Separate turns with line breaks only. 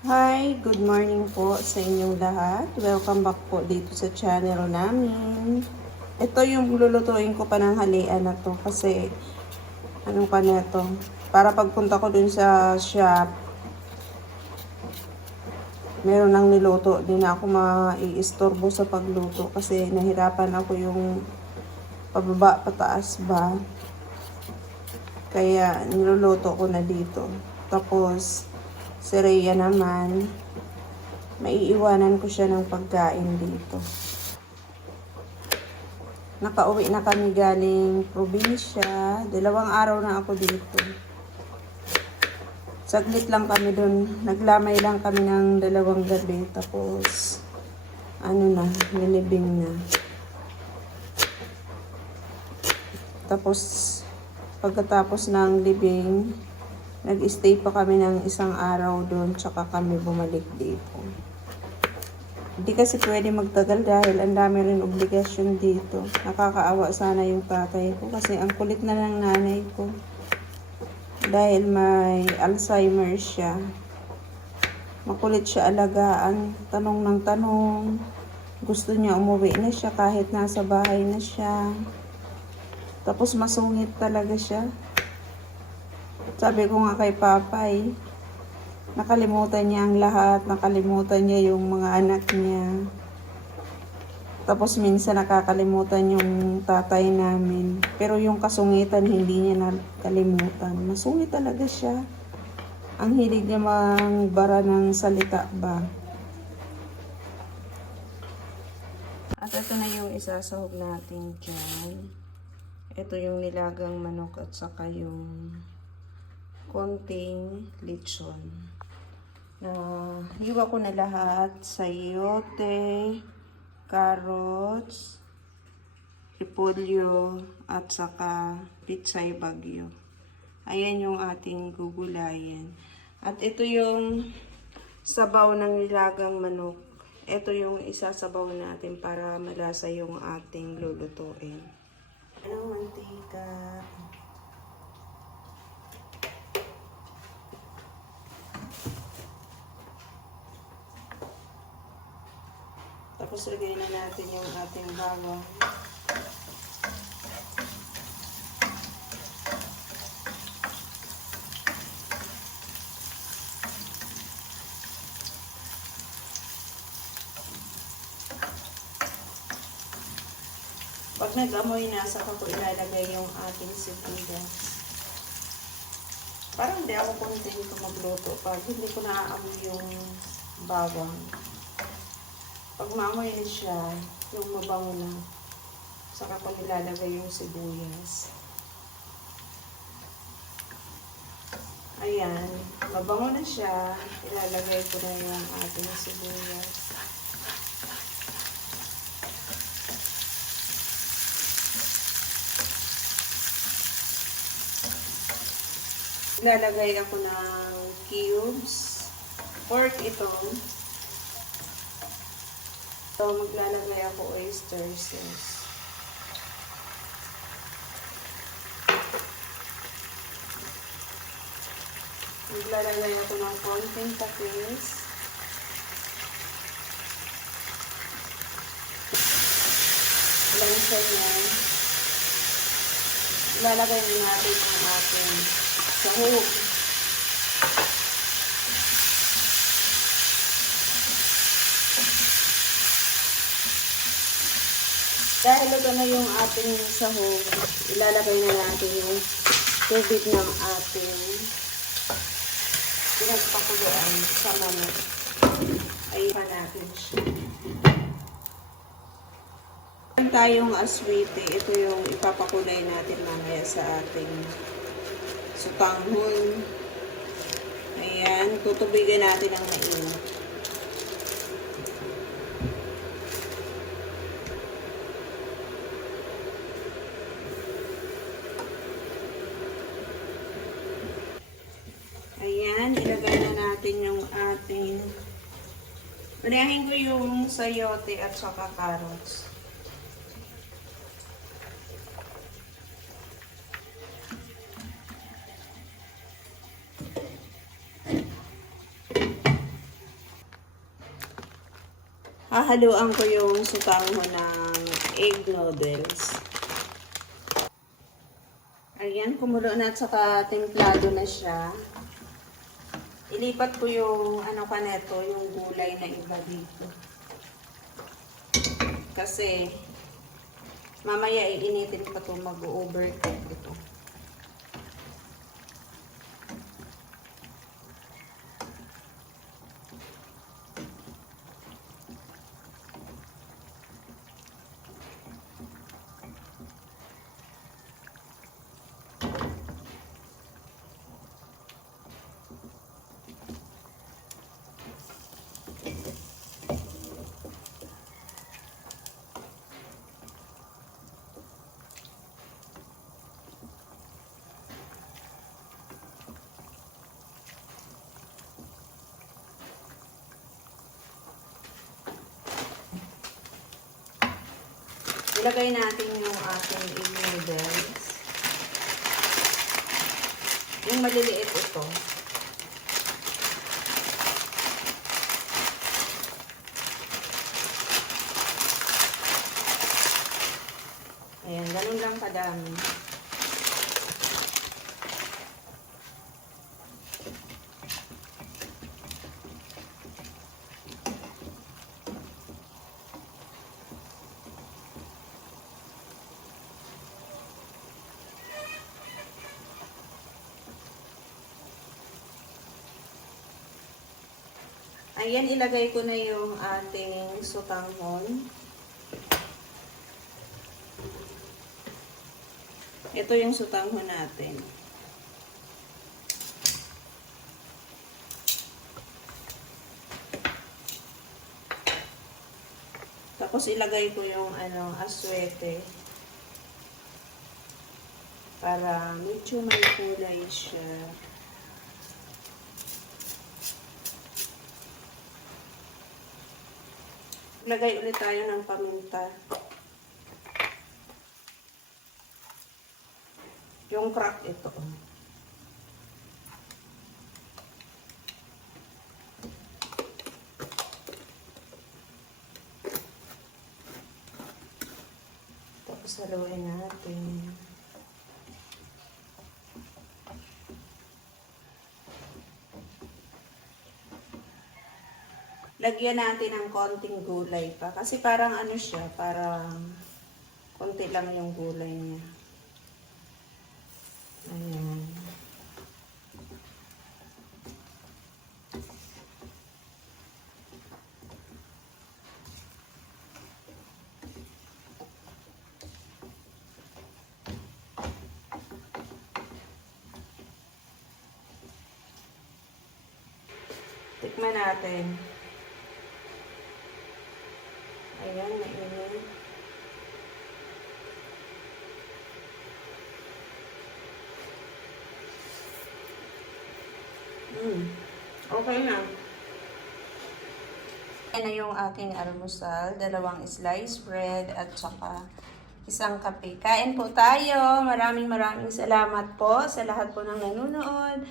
Hi, good morning po sa inyong lahat. Welcome back po dito sa channel namin. Ito yung lulutuin ko pa ng halian na to kasi anong pa na to? Para pagpunta ko dun sa shop, meron nang niluto. Di na ako maiistorbo sa pagluto kasi nahirapan ako yung pababa pataas ba. Kaya niluluto ko na dito. Tapos, Si Rhea naman, maiiwanan ko siya ng pagkain dito. Nakauwi na kami galing probinsya. Dalawang araw na ako dito. Saglit lang kami dun. Naglamay lang kami ng dalawang gabi. Tapos, ano na, nilibing na. Tapos, pagkatapos ng libing, Nag-stay pa kami ng isang araw doon, tsaka kami bumalik dito. Hindi kasi pwede magtagal dahil ang dami rin obligasyon dito. Nakakaawa sana yung tatay ko kasi ang kulit na ng nanay ko. Dahil may Alzheimer siya. Makulit siya alagaan. Tanong ng tanong. Gusto niya umuwi na siya kahit nasa bahay na siya. Tapos masungit talaga siya. Sabi ko nga kay Papay, nakalimutan niya ang lahat, nakalimutan niya yung mga anak niya. Tapos minsan nakakalimutan yung tatay namin. Pero yung kasungitan, hindi niya nakalimutan. Masungit talaga siya. Ang hilig niya mangbara ng salita ba. At ito na yung isasahog natin dyan. Ito yung nilagang manok at saka yung konting lechon. Na hiwa ko na lahat, sayote, carrots, repolyo, at saka pitsay bagyo. Ayan yung ating gugulayin. At ito yung sabaw ng nilagang manok. Ito yung isasabaw natin para malasa yung ating lulutuin. Anong mantika? Tapos lagay na natin yung ating bawang. Pag nag-amoy na, saka ko ilalagay yung ating sibuyas. Parang hindi ako kontento magluto pag hindi ko naaamoy yung bawang. Pag maamoy na siya, yung mabango na, saka ko nilalagay yung sibuyas. Ayan, mabango na siya, ilalagay ko na yung ating sibuyas. Ilalagay ako ng cubes. Pork ito. So, maglalagay ako oyster sauce. Maglalagay ako ng konting patis. Lansa niya. Ilalagay na natin ang ating sahog. Dahil ito na yung ating sahog, ilalagay na natin yung tubig ng ating pinagpakuluan sa manok. Ay pa natin siya. Meron tayong aswite. Ito yung ipapakulay natin mamaya sa ating sutanghon. Ayan, tutubigan natin ang mainit. Ayan, ilagay na natin yung ating Panahin ko yung sayote at saka carrots. Hahaluan ko yung sutango ng egg noodles. Ayan, kumulo na at saka templado na siya. Ilipat ko yung ano pa neto, yung gulay na iba dito. Kasi mamaya iinitin pa to mag-overcook ito. Ilagay natin yung ating noodles. Yung maliliit ito. Ayan, ganun lang kadami. Ayan, ilagay ko na yung ating sutanghon. Ito yung sutanghon natin. Tapos ilagay ko yung ano, aswete. Para medyo may kulay siya. Lagay ulit tayo ng paminta. Yung crack ito. Tapos haluin natin. Lagyan natin ng konting gulay pa. Kasi parang ano siya, parang konti lang yung gulay niya. Ayan. Tikman natin. Ayan, mainit. Mm. Okay na. Yan na yung aking almusal. Dalawang slice bread at saka isang kape. Kain po tayo. Maraming maraming salamat po sa lahat po ng nanonood.